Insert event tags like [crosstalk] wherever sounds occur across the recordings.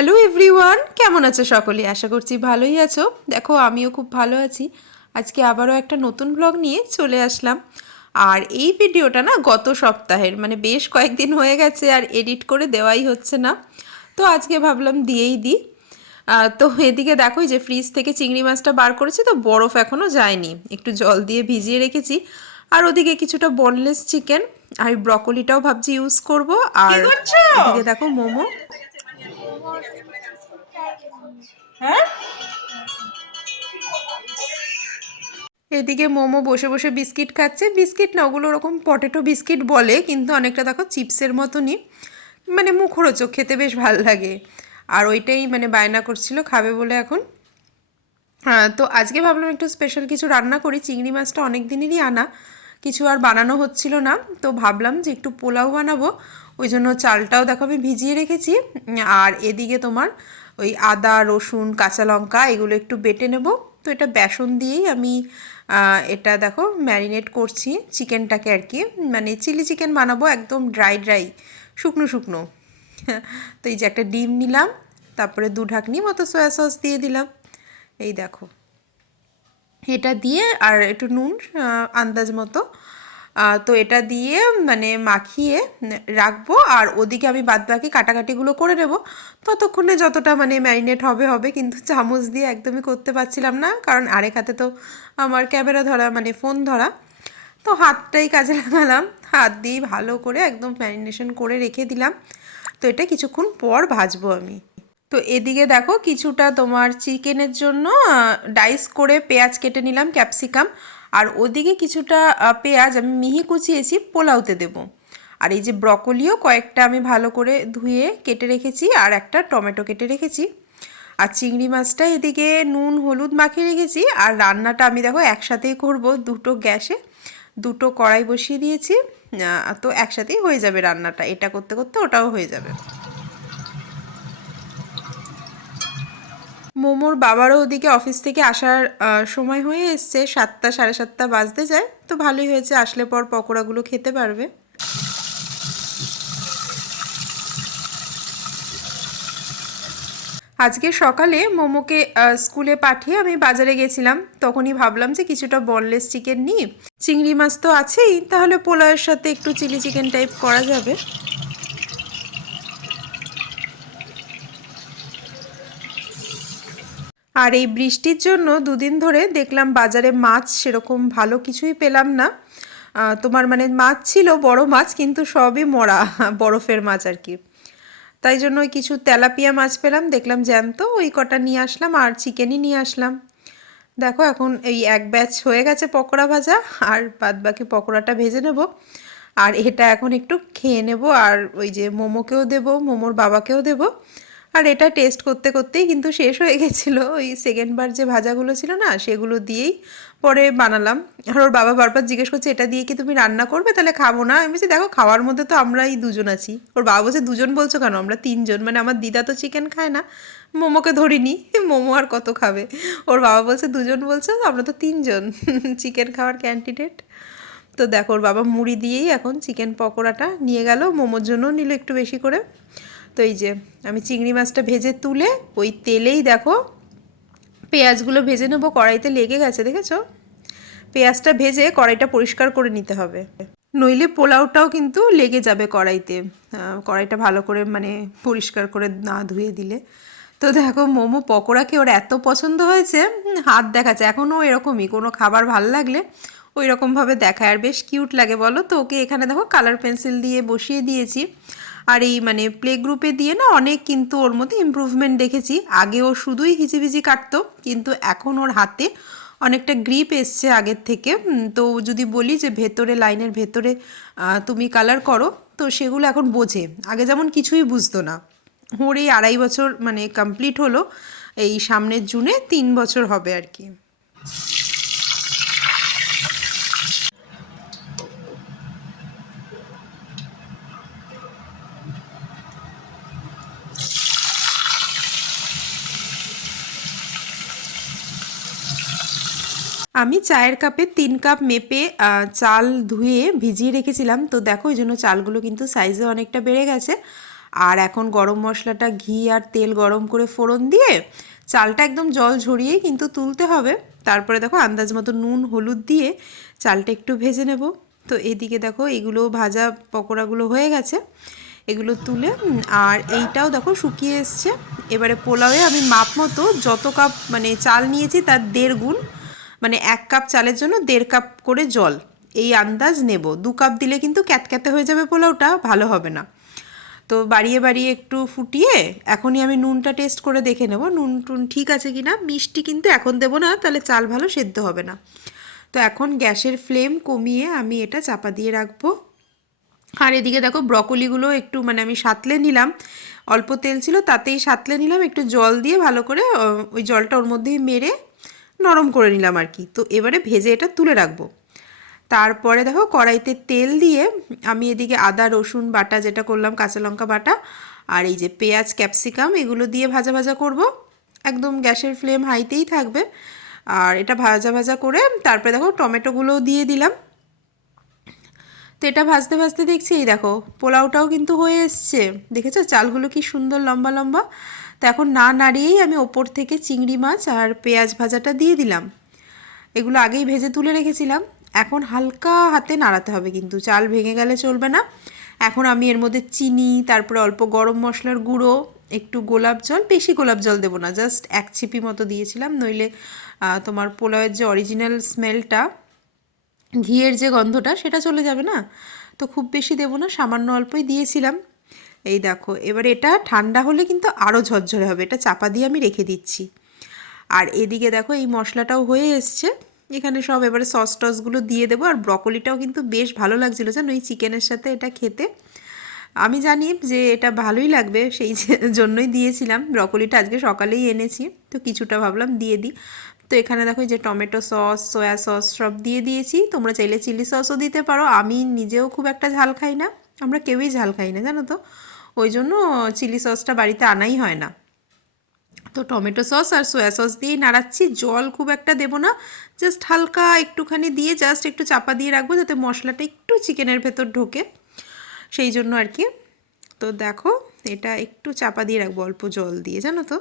Hello everyone কেমন আছো সকলে? আশা করছি ভালোই আছো। দেখো আমিও খুব ভালো আছি। আজকে আবারও একটা নতুন ব্লগ নিয়ে চলে আসলাম। আর এই ভিডিওটা না গত সপ্তাহের মানে বেশ কয়েকদিন হয়ে গেছে আর এডিট করে দেওয়াই হচ্ছে না। তো আজকে ভাবলাম দিয়েই দিই। তো এদিকে দেখো যে ফ্রিজ থেকে চিংড়ি মাছটা বার করেছি তো বরফ এখনও যায়নি। একটু জল দিয়ে ভিজিয়ে রেখেছি। আর ওদিকে কিছুটা বনলেস চিকেন আর ব্রকলিটাও ভাবছি ইউজ করব। আর এদিকে দেখো মোমো। হ্যাঁ? এদিকে মোমো বসে বসে বিস্কিট খাচ্ছে। বিস্কিট না, ওগুলো ওরকম পটেটো বিস্কিট বলে, কিন্তু অনেকটা দেখো চিপসের মতনই। মানে মুখরোচক, খেতে বেশ ভালো লাগে। আর ওইটাই মানে বায়না করছিল, খাবে বলে এখন। হ্যাঁ তো আজকে ভাবলাম একটু স্পেশাল কিছু রান্না করি। চিংড়ি মাছটা অনেক দিনেরই আনা, কিছু আর বানানো হচ্ছিল না। তো ভাবলাম যে একটু পোলাও বানাবো। ওই জন্য চালটাও দেখো আমি ভিজিয়ে রেখেছি। আর এদিকে তোমার ওই আদা, রসুন, কাঁচা লঙ্কা এগুলো একটু বেটে নেব। তো এটা বেসন দিয়েই আমি এটা দেখো ম্যারিনেট করছি চিকেনটাকে আর কি। মানে চিলি চিকেন বানাবো একদম ড্রাই ড্রাই, শুকনো শুকনো। তো এই যে একটা ডিম নিলাম, তারপরে দু ঢাকনি মতো সয়া সস দিয়ে দিলাম। এই দেখো। এটা দিয়ে আর একটু নুন আন্দাজ মতো তো এটা দিয়ে মানে মাখিয়ে রাখব, আর ওদিকে আমি বাদ বাকি কাটাকাটিগুলো করে নেব। ততক্ষণে যতটা মানে ম্যারিনেট হবে হবে, কিন্তু চামচ দিয়ে একদমই করতে পারছিলাম না, কারণ আরেক হাতে তো আমার ক্যামেরা ধরা মানে ফোন ধরা। তো হাতটাই কাজে লাগালাম, হাত দিয়েই ভালো করে একদম ম্যারিনেশন করে রেখে দিলাম। তো এটা কিছুক্ষণ পর ভাজবো আমি। তো এদিকে দেখো, কিছুটা তোমার চিকেনের জন্য ডাইস করে পেঁয়াজ কেটে নিলাম, ক্যাপসিকাম। আর ওদিকে কিছুটা পেঁয়াজ আমি মিহি কুচিয়েছি, পোলাওতে দেব। আর এই যে ব্রকলিও কয়েকটা আমি ভালো করে ধুয়ে কেটে রেখেছি, আর একটা টমেটো কেটে রেখেছি। আর চিংড়ি মাছটা এদিকে নুন, হলুদ মাখিয়ে রেখেছি, আর রান্নাটা আমি দেখো একসাথেই করব দুটো গ্যাসে। দুটো কড়াই বসিয়ে দিয়েছি তো একসাথেই হয়ে যাবে রান্নাটা। এটা করতে করতে ওটাও হয়ে যাবে। মোমোর বাবারও ওদিকে অফিস থেকে আসার সময় হয়ে এসছে। সাতটা, সাড়ে সাতটা বাজতে যায়। তো ভালোই হয়েছে, আসলে পর পকোড়াগুলো খেতে পারবে। আজকে সকালে মোমোকে স্কুলে পাঠিয়ে আমি বাজারে গেছিলাম। তখনই ভাবলাম যে কিছুটা বনলেস চিকেন নিই। চিংড়ি মাছ তো আছেই, তাহলে পোলাওয়ের সাথে একটু চিলি চিকেন টাইপ করা যাবে। আর এই বৃষ্টির জন্য দুদিন ধরে দেখলাম বাজারে মাছ সেরকম ভালো কিছুই পেলাম না। তোমার মানে মাছ ছিল, বড় মাছ, কিন্তু সবই মরা, বরফের মাছ আর কি। তাই জন্য ওই কিছু তেলাপিয়া মাছ পেলাম, দেখলাম জ্যান্ত, ওই কটা নিয়ে আসলাম আর চিকেনই নিয়ে আসলাম। দেখো এখন এই এক ব্যাচ হয়ে গেছে পকোড়া ভাজা, আর বাদ বাকি পকোড়াটা ভেজে নেব। আর এটা এখন একটু খেয়ে নেব, আর ওই যে মোমোকেও দেব, মোমোর বাবাকেও দেব। আর এটা টেস্ট করতে করতেই কিন্তু শেষ হয়ে গেছিল। ওই সেকেন্ড বার যে ভাজাগুলো ছিল না, সেগুলো দিয়েই পরে বানালাম। আর ওর বাবা বারবার জিজ্ঞেস করছে, এটা দিয়ে কি তুমি রান্না করবে? তাহলে খাব না। আমি বলছি, দেখো, খাওয়ার মধ্যে তো আমরাই দুজন আছি। ওর বাবা বলছে, দুজন বলছো কেন? আমরা তিনজন। মানে আমার দিদা তো চিকেন খায় না, মোমোকে ধরিনি, মোমো আর কত খাবে? ওর বাবা বলছে, দুজন বলছো? আমরা তো তিনজন। [laughs] চিকেন খাওয়ার ক্যান্ডিডেট তো দেখো, ওর বাবা মুড়ি দিয়েই এখন চিকেন পকোড়াটা নিয়ে গেল। মোমোর জন্য নিল একটু বেশি করে। তো এই যে আমি চিংড়ি মাছটা ভেজে তুলে ওই তেলেই দেখো পেঁয়াজগুলো ভেজে নেব, কড়াইতে লেগে গেছে, দেখেছ? পেঁয়াজটা ভেজে কড়াইটা পরিষ্কার করে নিতে হবে। নইলে পোলাওটাও কিন্তু লেগে যাবে কড়াইতে। কড়াইটা ভালো করে মানে পরিষ্কার করে না ধুয়ে দিলে। তো দেখো, মোমো পকোড়াকে ওর এত পছন্দ হয়েছে হাত দেখাচ্ছে। এখনও এরকমই, কোনো খাবার ভালো লাগলে ওই রকমভাবে দেখায়। আর বেশ কিউট লাগে, বলো তো? ওকে এখানে দেখো, কালার পেন্সিল দিয়ে বসিয়ে দিয়েছি। আর এই মানে প্লে গ্রুপে দিয়ে না অনেক কিন্তু ওর মধ্যে ইমপ্রুভমেন্ট দেখেছি। আগে ও শুধুই হিচিবিচি কাটতো, কিন্তু এখন ওর হাতে অনেকটা গ্রিপ এসছে আগের থেকে। তো যদি বলি যে ভেতরে, লাইনের ভেতরে তুমি কালার করো, তো সেগুলো এখন বোঝে। আগে যেমন কিছুই বুঝতো না। ওর এই আড়াই বছর মানে কমপ্লিট হলো, এই সামনের জুনে তিন বছর হবে আর কি। আমি চায়ের কাপে তিন কাপ মেপে চাল ধুয়ে ভিজিয়ে রেখেছিলাম। তো দেখো ওই জন্য চালগুলো কিন্তু সাইজে অনেকটা বেড়ে গেছে। আর এখন গরম মশলাটা, ঘি আর তেল গরম করে ফোড়ন দিয়ে চালটা একদম জল ঝরিয়েই কিন্তু তুলতে হবে। তারপরে দেখো, আন্দাজ মতো নুন, হলুদ দিয়ে চালটা একটু ভেজে নেব। তো এদিকে দেখো, এগুলো ভাজা পকোড়াগুলো হয়ে গেছে। এগুলো তুলে আর এইটাও দেখো শুকিয়ে এসছে। এবারে পোলাওয়ে আমি মাপ মতো যত কাপ মানে চাল নিয়েছি তার দেড় গুণ। মানে এক কাপ চালের জন্য দেড় কাপ করে জল। এই আন্দাজ নেব। দু কাপ দিলে কিন্তু ক্যাতক্যাতে হয়ে যাবে পোলাওটা, ভালো হবে না। তো বাড়িয়ে বাড়িয়ে একটু ফুটিয়ে এখনই আমি নুনটা টেস্ট করে দেখে নেব। নুন টুন ঠিক আছে কি না মিষ্টি কিন্তু এখন দেবো না, তাহলে চাল ভালো সেদ্ধ হবে না। তো এখন গ্যাসের ফ্লেম কমিয়ে আমি এটা চাপা দিয়ে রাখব। আর এদিকে দেখো ব্রকলিগুলো একটু মানে আমি সাতলে নিলাম। অল্প তেল ছিল, তাতেই সাতলে নিলাম। একটু জল দিয়ে ভালো করে ওই জলটা ওর মধ্যেই মেরে নরম করে নিলাম আর কি। তো এবারে ভেজে এটা তুলে রাখব। তারপরে দেখো কড়াইতে তেল দিয়ে আমি এদিকে আদা, রসুন বাটা যেটা করলাম, কাঁচা লঙ্কা বাটা আর এই যে পেঁয়াজ, ক্যাপসিকাম এগুলো দিয়ে ভাজা ভাজা করব। একদম গ্যাসের ফ্লেম হাইতেই থাকবে। আর এটা ভাজা ভাজা করে তারপরে দেখো টমেটোগুলোও দিয়ে দিলাম। তো এটা ভাজতে ভাজতে দেখছি, এই দেখো পোলাওটাও কিন্তু হয়ে এসছে। দেখেছ? চালগুলো কি সুন্দর লম্বা লম্বা। তো এখন না নাড়িয়েই আমি ওপর থেকে চিংড়ি মাছ আর পেঁয়াজ ভাজাটা দিয়ে দিলাম। এগুলো আগেই ভেজে তুলে রেখেছিলাম। এখন হালকা হাতে নাড়াতে হবে কিন্তু, চাল ভেঙে গেলে চলবে না। এখন আমি এর মধ্যে চিনি, তারপরে অল্প গরম মশলার গুঁড়ো, একটু গোলাপ জল, বেশি গোলাপ জল দেবো না, জাস্ট এক ছিপি মতো দিয়েছিলাম, নইলে তোমার পোলাওয়ের যে অরিজিনাল স্মেলটা ঘিয়ের যে গন্ধটা, সেটা চলে যাবে না। তো খুব বেশি দেবো না, সামান্য অল্পই দিয়েছিলাম। এই দেখো, এবার এটা ঠান্ডা হলে কিন্তু আরও ঝরঝরে হবে, এটা চাপা দিয়ে আমি রেখে দিচ্ছি। আর এদিকে দেখো, এই মশলাটাও হয়ে এসছে, এখানে সব এবারে সস টসগুলো দিয়ে দেবো, আর ব্রকলিটাও কিন্তু বেশ ভালো লাগছিল, জানো, এই চিকেনের সাথে এটা খেতে। আমি জানি যে এটা ভালোই লাগবে, সেই [laughs] জন্যই দিয়েছিলাম, ব্রকলিটা আজকে সকালেই এনেছি, তো কিছুটা ভাবলাম দিয়ে দিই। তো এখানে দেখো যে টমেটো সস, সয়া সস সব দিয়ে দিয়েছি, তোমরা চাইলে চিলি সসও দিতে পারো, আমি নিজেও খুব একটা ঝাল খাই না। আমরা কেউই ঝাল খাই না, জানো তো? ওই জন্য চিলি সসটা বাড়িতে আনাই হয় না। তো টমেটো সস আর সোয়া সস দিয়েই নাড়াচ্ছি। জল খুব একটা দেবো না জাস্ট হালকা একটুখানি দিয়ে জাস্ট একটু চাপা দিয়ে রাখব যাতে মশলাটা একটু চিকেনের ভেতর ঢোকে। সেই জন্য আর কি। তো দেখো, এটা একটু চাপা দিয়ে রাখব অল্প জল দিয়ে, জানো তো?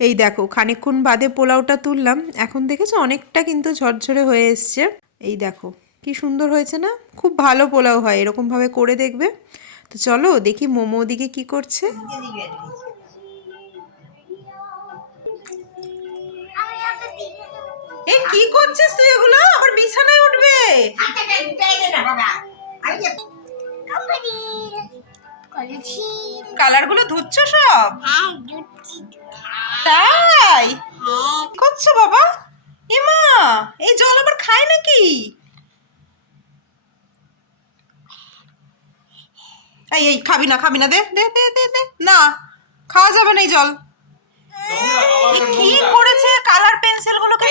এই দেখো, খানিকক্ষণ বাদে পোলাওটা তুললাম। এখন দেখেছ, অনেকটা কিন্তু ঝরঝরে হয়ে এসছে। এই দেখো কি সুন্দর হয়েছে না? খুব ভালো পোলাও হয় এরকমভাবে করে দেখবে। তো চলো দেখি মোমো ওদিকে কি করছে। এ কি করছিস তুই এগুলো? আবার বিছানায় উঠবে। কোম্পানি করেছি। কালারগুলো ধুচ্ছ সব? হ্যাঁ, তাই? হ্যাঁ, করছ বাবা? এমা এই জল আবার খায় নাকি? এই এই, খাবি না খাবি না, দে দে দে দে দে। না, খাওয়া যাবে না এই জল। কি করেছে? কালার পেন্সিল গুলোকে।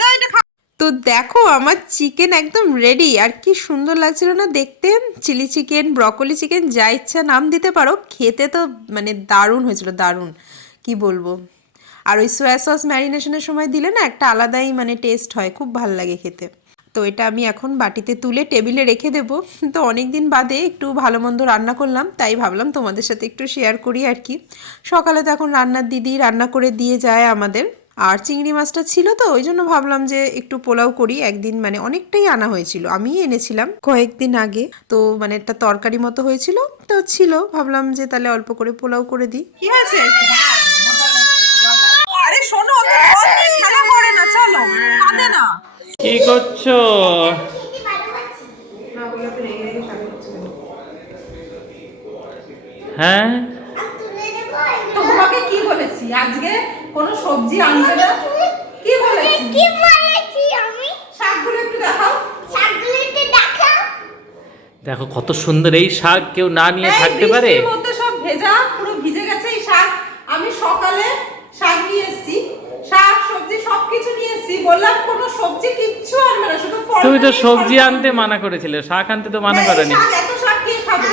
না, এটা তো দেখো, আমার চিকেন একদম রেডি আর কি সুন্দর লাগছিল না দেখতে? চিলি চিকেন ব্রকলি চিকেন যা ইচ্ছা নাম দিতে পারো। খেতে তো মানে দারুণ হয়েছিল, দারুণ। কি বলব? আর ওই সয়া সস ম্যারিনেশনের সময় দিলে না একটা আলাদাই মানে টেস্ট হয়। খুব ভালো লাগে খেতে। তো এটা আমি এখন বাটিতে তুলে টেবিলে রেখে দেব। তো অনেক দিন বাদে একটু ভালো মন্দ রান্না করলাম, তাই ভাবলাম তোমাদের সাথে একটু শেয়ার করি আর কি। সকালে তো এখন রান্নার দিদি রান্না করে দিয়ে যায় আমাদের। আর চিংড়ি মাছটা ছিল তো, ওই জন্য ভাবলাম যে একটু পোলাও করি। একদিন মানে অনেকটাই আনা হয়েছিল আমি এনেছিলাম কয়েকদিন আগে। তো মানে একটা তরকারি মতো হয়েছিল, তো ছিল। ভাবলাম যে তাহলে অল্প করে পোলাও করে দিই। কি হয়েছে? আরে শোনো করে না, চলো। না। কি করছ? হ্যাঁ? তোমাকে কি বলেছি? আজকে কোনো সবজি আনবে না? কি বলেছি? কি বলেছি আমি? শাকগুলো একটু দেখাও। শাকগুলো একটু দেখাও। দেখো কত সুন্দর এই শাক কেউ না নিয়ে থাকতে পারে বৃষ্টির মধ্যে সব ভেজা পুরো ভিজে গেছে এই শাক আমি সকালে শাক নিয়ে এসেছি শাক সবজি সবকিছু নিয়ে এসেছি বললাম কোনো সবজি কিচ্ছু আনবে না শুধু ফল তুমি তো সবজি আনতে মানা করেছিলে শাক আনতে তো মানা করেনি। শাক, এত শাক কে খাবে?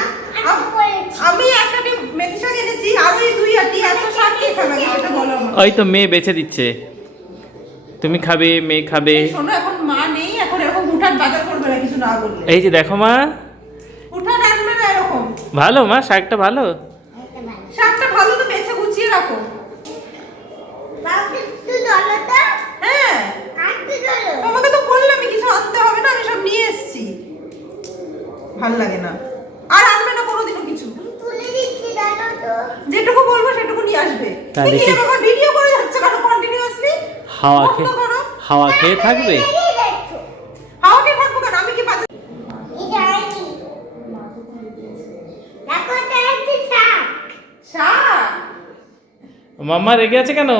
আমি একটা মেথি শাক এনেছি আর ওই দুই আটি এত শাক কে খাবে? সেটা বলো আমাকে। ওই তো মেয়ে বেছে দিচ্ছে। তুমি খাবে মেয়ে খাবে। এই শোনো এখন মা নেই এখন এরকম উঠান বাজার করবে না কিছু না বললে। এই যে দেখো মা। উঠান আনবে না এরকম। ভালো মা শাকটা ভালো শাকটা ভালো তো বেছে গুছিয়ে রাখো বাবা একটু জলো তো হ্যাঁ আর একটু জলো তোমাকে তো বললামই কিছু আনতে হবে না আমি সব নিয়ে এসেছি ভালো লাগে না আর আনবে না কোনোদিনও কিছু তুলে দিচ্ছি জলো তো যেটুকু বলব সেটুকু নিয়ে আসবে তা কি দেখি। রে বাবা ভিডিও করে যাচ্ছে কেন কন্টিনিউয়াসলি হাওয়া বন্ধ খেয়ে করো। হাওয়া খেয়ে থাকবে এই দেখো হাওয়াকে থাকব কেন আমি কি বাজে এই যায়নি দেখো তো একটা শাক থাকবে? মাম্মা রেগে আছে কেন?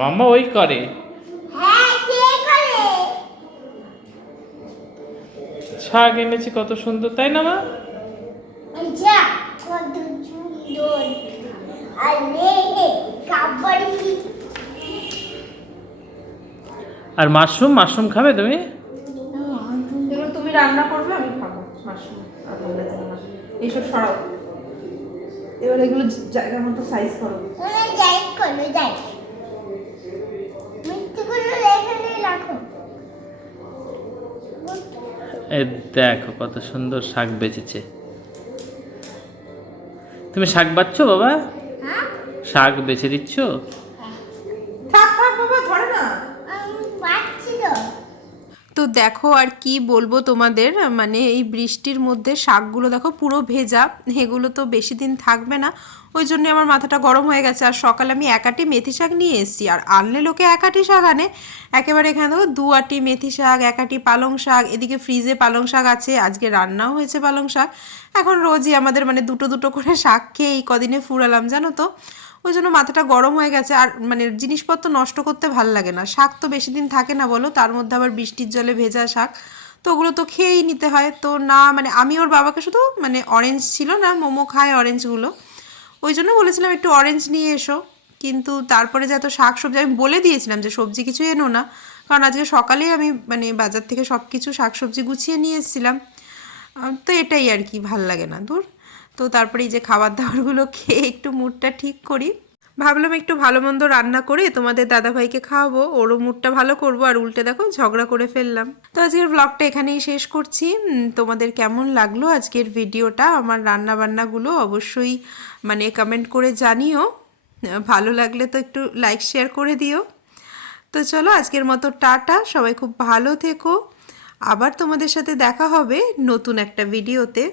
মাম্মা ওই করে। শাক এনেছি কত সুন্দর তাই না মা? আর মাশরুম মাশরুম খাবে তুমি? তুমি রান্না করবে আমি খাব মাশরুম। এইসব সরাও। এবার এগুলো জায়গা মতো সাইজ করো। দেখো কত সুন্দর শাক বেঁচেছে। তুমি শাক বাচ্ছ বাবা? হ্যাঁ। শাক বেছে দিচ্ছ থাক থাক বাবা ধরে না আমি পাচ্ছি তো তো দেখো আর কি বলব তোমাদের মানে এই বৃষ্টির মধ্যে শাকগুলো দেখো পুরো ভেজা, এগুলো তো বেশি দিন থাকবে না। ওই জন্য আমার মাথাটা গরম হয়ে গেছে। আর সকালে আমি একাটি মেথি শাক নিয়ে এসেছি। আর আনলে লোকে একাটি শাক আনে। একেবারে এখানে দেখো দু আটি মেথি শাক, একাটি পালং শাক, এদিকে ফ্রিজে পালং শাক আছে, আজকে রান্নাও হয়েছে পালং শাক। এখন রোজই আমাদের মানে দুটো দুটো করে শাক খেয়ে এই কদিনে ফুরালাম, জানো তো? ওই জন্য মাথাটা গরম হয়ে গেছে আর মানে জিনিসপত্র নষ্ট করতে ভালো লাগে না। শাক তো বেশি দিন থাকে না বলো, তার মধ্যে আবার বৃষ্টির জলে ভেজা শাক। তো ওগুলো তো খেয়েই নিতে হয়। তো না মানে আমি ওর বাবাকে শুধু মানে অরেঞ্জ ছিল না, মোমো খায় অরেঞ্জগুলো ওই জন্য বলেছিলাম একটু অরেঞ্জ নিয়ে এসো। কিন্তু তারপরে যে এত শাক সবজি, আমি বলে দিয়েছিলাম যে সবজি কিছু এনো না। কারণ আজকে সকালেই আমি মানে বাজার থেকে সব কিছু শাক সবজি গুছিয়ে নিয়ে এসেছিলাম। তো এটাই আর কি, ভালো লাগে না। দূর তো তারপরে এই যে খাবার দাবারগুলো খেয়ে একটু মুডটা ঠিক করি। ভাবলাম একটু ভালো মন্দ রান্না করে তোমাদের দাদাভাইকে খাওয়াবো। ওরও মুডটা ভালো করব। আর উল্টে দেখো ঝগড়া করে ফেললাম। তো আজকের ব্লগটা এখানেই শেষ করছি। তোমাদের কেমন লাগল আজকের ভিডিওটা আমার রান্না বান্নাগুলো অবশ্যই মানে কমেন্ট করে জানিও। ভালো লাগলে তো একটু লাইক শেয়ার করে দিও। তো চলো আজকের মতো টাটা। সবাই খুব ভালো থেকো। আবার তোমাদের সাথে দেখা হবে নতুন একটা ভিডিওতে